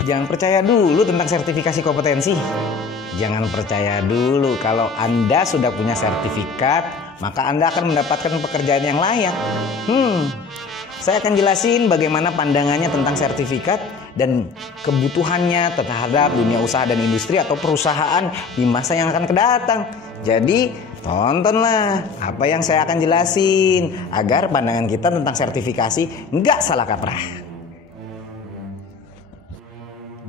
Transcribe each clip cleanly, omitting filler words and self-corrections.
Jangan percaya dulu tentang sertifikasi kompetensi. Jangan percaya dulu kalau Anda sudah punya sertifikat, maka Anda akan mendapatkan pekerjaan yang layak. Saya akan jelasin bagaimana pandangannya tentang sertifikat dan kebutuhannya terhadap dunia usaha dan industri atau perusahaan di masa yang akan kedatang. Jadi, tontonlah apa yang saya akan jelasin agar pandangan kita tentang sertifikasi nggak salah kaprah.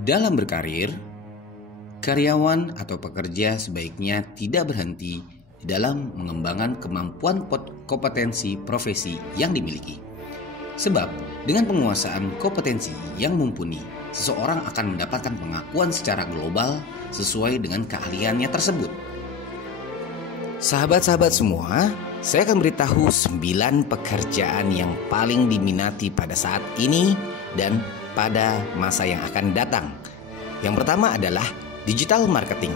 Dalam berkarir, karyawan atau pekerja sebaiknya tidak berhenti di dalam mengembangkan kemampuan kompetensi profesi yang dimiliki. Sebab dengan penguasaan kompetensi yang mumpuni, seseorang akan mendapatkan pengakuan secara global sesuai dengan keahliannya tersebut. Sahabat-sahabat semua, saya akan beritahu 9 pekerjaan yang paling diminati pada saat ini dan pada masa yang akan datang. Yang pertama adalah digital marketing.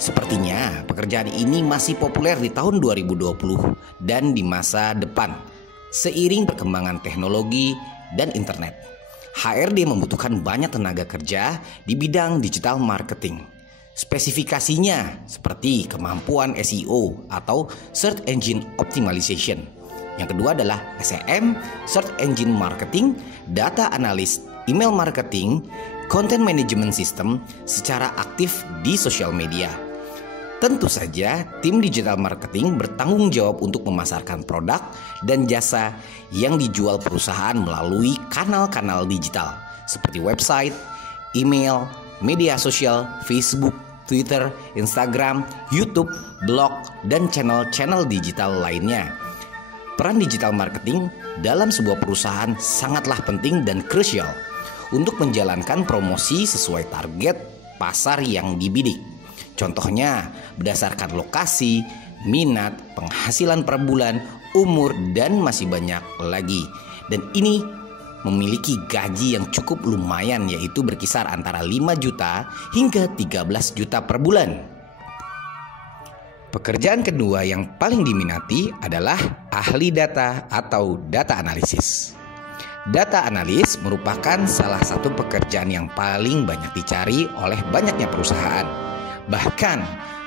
Sepertinya pekerjaan ini masih populer di tahun 2020 dan di masa depan. Seiring perkembangan teknologi dan internet, HRD membutuhkan banyak tenaga kerja di bidang digital marketing. Spesifikasinya seperti kemampuan SEO atau Search Engine Optimization. Yang kedua adalah SEM, Search Engine Marketing, Data Analyst, Email Marketing, Content Management System secara aktif di sosial media. Tentu saja, tim digital marketing bertanggung jawab untuk memasarkan produk dan jasa yang dijual perusahaan melalui kanal-kanal digital seperti website, email, media sosial, Facebook, Twitter, Instagram, YouTube, blog, dan channel-channel digital lainnya. Peran digital marketing dalam sebuah perusahaan sangatlah penting dan krusial untuk menjalankan promosi sesuai target pasar yang dibidik. Contohnya berdasarkan lokasi, minat, penghasilan per bulan, umur, dan masih banyak lagi. Dan ini memiliki gaji yang cukup lumayan, yaitu berkisar antara 5 juta hingga 13 juta per bulan. Pekerjaan kedua yang paling diminati adalah ahli data atau data analisis. Data analis merupakan salah satu pekerjaan yang paling banyak dicari oleh banyaknya perusahaan. Bahkan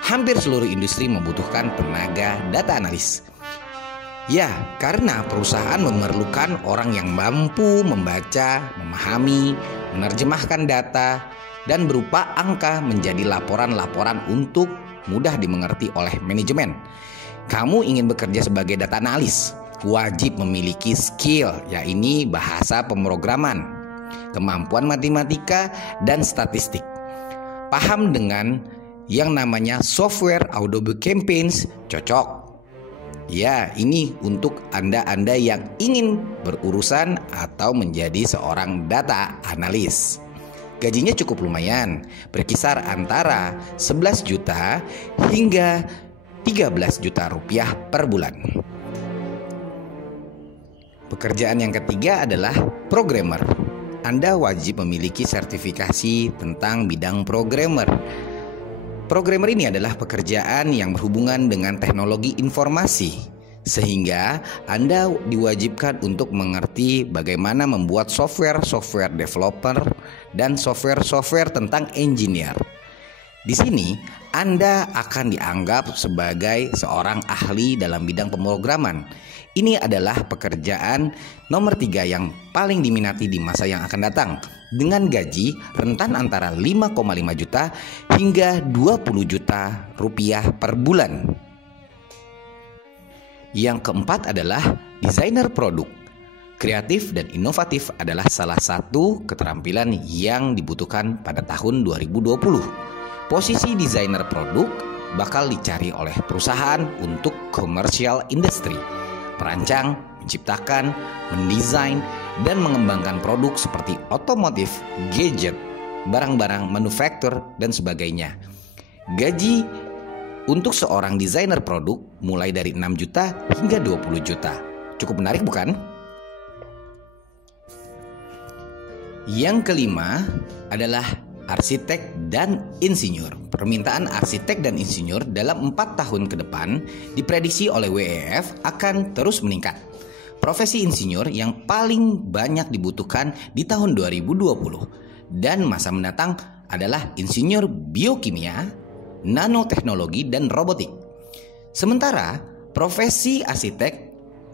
hampir seluruh industri membutuhkan tenaga data analis. Ya, karena perusahaan memerlukan orang yang mampu membaca, memahami, menerjemahkan data, dan berupa angka menjadi laporan-laporan untuk mudah dimengerti oleh manajemen. Kamu ingin bekerja sebagai data analis, wajib memiliki skill, yaitu bahasa pemrograman, kemampuan matematika, dan statistik. Paham dengan yang namanya software Adobe Campaigns cocok. Ya, ini untuk Anda yang ingin berurusan atau menjadi seorang data analis. Gajinya cukup lumayan, berkisar antara 11 juta hingga 13 juta rupiah per bulan. Pekerjaan yang ketiga adalah programmer. Anda wajib memiliki sertifikasi tentang bidang programmer. Programmer ini adalah pekerjaan yang berhubungan dengan teknologi informasi, sehingga Anda diwajibkan untuk mengerti bagaimana membuat software developer dan software tentang engineer. Di sini Anda akan dianggap sebagai seorang ahli dalam bidang pemrograman. Ini adalah pekerjaan nomor 3 yang paling diminati di masa yang akan datang, dengan gaji rentan antara 5,5 juta hingga 20 juta rupiah per bulan. Yang keempat adalah desainer produk. Kreatif dan inovatif adalah salah satu keterampilan yang dibutuhkan pada tahun 2020. Posisi desainer produk bakal dicari oleh perusahaan untuk commercial industry. Perancang, menciptakan, mendesain, dan mengembangkan produk seperti otomotif, gadget, barang-barang manufaktur, dan sebagainya. Gaji untuk seorang desainer produk mulai dari 6 juta hingga 20 juta. Cukup menarik bukan? Yang kelima adalah arsitek dan insinyur. Permintaan arsitek dan insinyur dalam 4 tahun ke depan diprediksi oleh WEF akan terus meningkat. Profesi insinyur yang paling banyak dibutuhkan di tahun 2020 dan masa mendatang adalah insinyur biokimia, nanoteknologi, dan robotik. Sementara profesi arsitek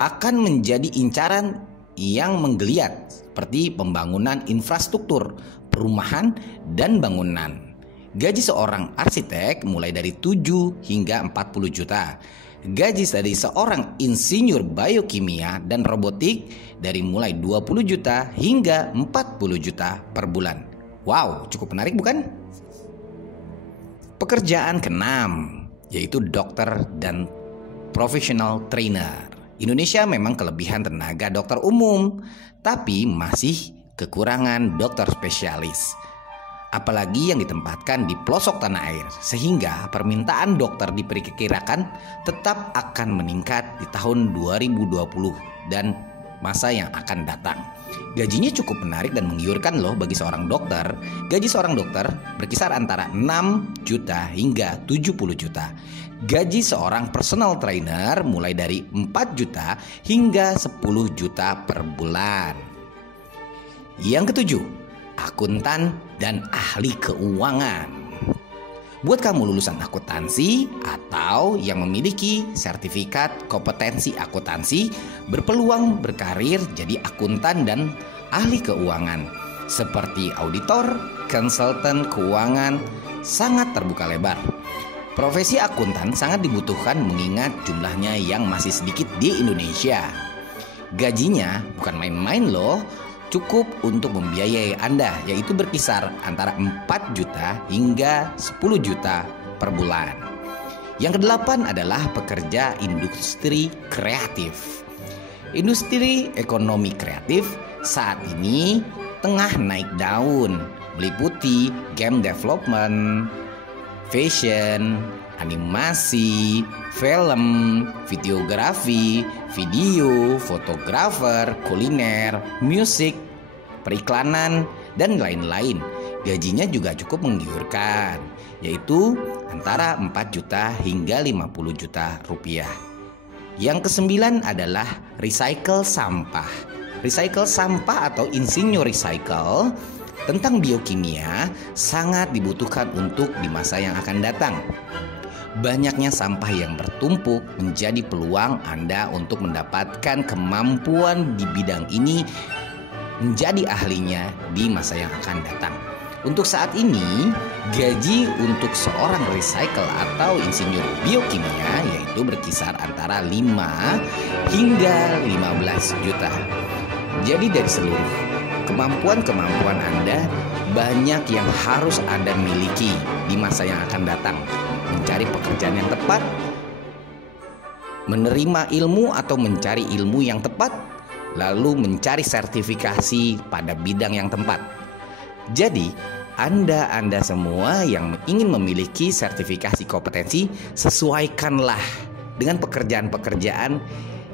akan menjadi incaran yang menggeliat seperti pembangunan infrastruktur, perumahan, dan bangunan. Gaji seorang arsitek mulai dari 7 hingga 40 juta. Gaji dari seorang insinyur biokimia dan robotik dari mulai 20 juta hingga 40 juta per bulan. Wow, cukup menarik bukan? Pekerjaan keenam yaitu dokter dan professional trainer. Indonesia memang kelebihan tenaga dokter umum, tapi masih kekurangan dokter spesialis. Apalagi yang ditempatkan di pelosok tanah air, sehingga permintaan dokter diperkirakan tetap akan meningkat di tahun 2020 dan masa yang akan datang. Gajinya cukup menarik dan menggiurkan loh bagi seorang dokter. Gaji seorang dokter berkisar antara 6 juta hingga 70 juta. Gaji seorang personal trainer mulai dari 4 juta hingga 10 juta per bulan. Yang ketujuh, akuntan dan ahli keuangan. Buat kamu lulusan akuntansi atau yang memiliki sertifikat kompetensi akuntansi, berpeluang berkarir jadi akuntan dan ahli keuangan seperti auditor, konsultan keuangan, sangat terbuka lebar. Profesi akuntan sangat dibutuhkan mengingat jumlahnya yang masih sedikit di Indonesia. Gajinya bukan main-main loh, cukup untuk membiayai Anda, yaitu berkisar antara 4 juta hingga 10 juta per bulan. Yang kedelapan adalah pekerja industri kreatif. Industri ekonomi kreatif saat ini tengah naik daun, meliputi game development, fashion, animasi, film, videografi, video, fotografer, kuliner, musik, periklanan, dan lain-lain. Gajinya juga cukup menggiurkan, yaitu antara 4 juta hingga 50 juta rupiah. Yang kesembilan adalah recycle sampah. Recycle sampah atau insinyur recycle tentang biokimia sangat dibutuhkan untuk di masa yang akan datang. Banyaknya sampah yang bertumpuk menjadi peluang Anda untuk mendapatkan kemampuan di bidang ini menjadi ahlinya di masa yang akan datang. Untuk saat ini, gaji untuk seorang recycle atau insinyur biokimia yaitu berkisar antara 5 hingga 15 juta. Jadi dari seluruh kemampuan Anda, banyak yang harus Anda miliki di masa yang akan datang. Mencari pekerjaan yang tepat, menerima ilmu atau mencari ilmu yang tepat, lalu mencari sertifikasi pada bidang yang tepat. Jadi, Anda semua yang ingin memiliki sertifikasi kompetensi, sesuaikanlah dengan pekerjaan-pekerjaan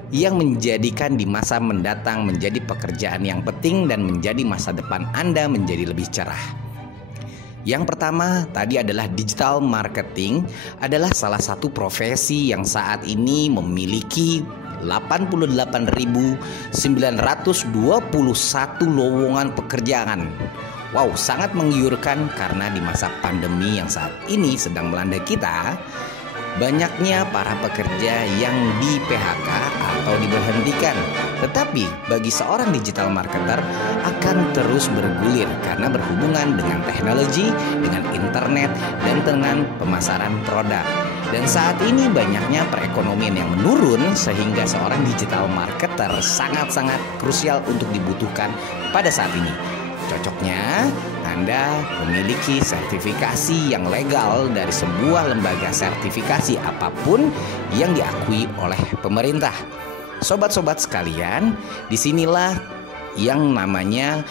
yang menjadikan di masa mendatang menjadi pekerjaan yang penting dan menjadi masa depan Anda menjadi lebih cerah. Yang pertama tadi adalah digital marketing, adalah salah satu profesi yang saat ini memiliki 88.921 lowongan pekerjaan. Wow, sangat menggiurkan karena di masa pandemi yang saat ini sedang melanda kita, banyaknya para pekerja yang di PHK atau diberhentikan. Tetapi bagi seorang digital marketer akan terus bergulir karena berhubungan dengan teknologi, dengan internet, dan dengan pemasaran produk. Dan saat ini banyaknya perekonomian yang menurun sehingga seorang digital marketer sangat-sangat krusial untuk dibutuhkan pada saat ini. Cocoknya Anda memiliki sertifikasi yang legal dari sebuah lembaga sertifikasi apapun yang diakui oleh pemerintah. Sobat-sobat sekalian, disinilah yang namanya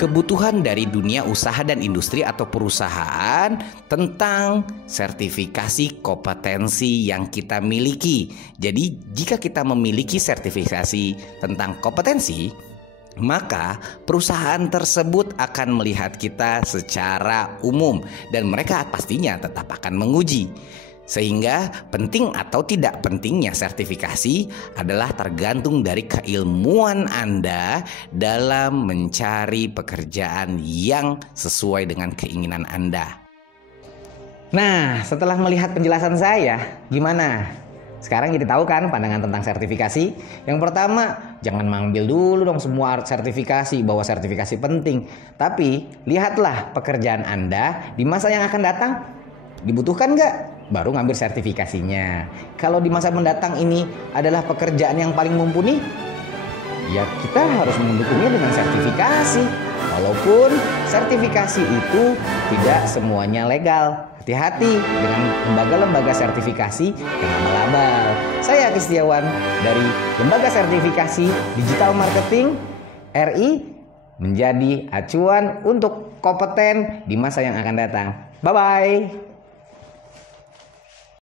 kebutuhan dari dunia usaha dan industri atau perusahaan tentang sertifikasi kompetensi yang kita miliki. Jadi jika kita memiliki sertifikasi tentang kompetensi, maka perusahaan tersebut akan melihat kita secara umum dan mereka pastinya tetap akan menguji. Sehingga penting atau tidak pentingnya sertifikasi adalah tergantung dari keilmuan Anda dalam mencari pekerjaan yang sesuai dengan keinginan Anda. Nah, setelah melihat penjelasan saya, gimana? Sekarang jadi tahu kan pandangan tentang sertifikasi? Yang pertama, jangan mengambil dulu dong semua sertifikasi, bahwa sertifikasi penting. Tapi, lihatlah pekerjaan Anda di masa yang akan datang. Dibutuhkan nggak? Baru ngambil sertifikasinya. Kalau di masa mendatang ini adalah pekerjaan yang paling mumpuni, ya kita harus mendukungnya dengan sertifikasi. Walaupun sertifikasi itu tidak semuanya legal. Hati-hati dengan lembaga-lembaga sertifikasi yang abal-abal. Saya Aki Setiawan dari Lembaga Sertifikasi Digital Marketing RI, menjadi acuan untuk kompeten di masa yang akan datang. Bye-bye.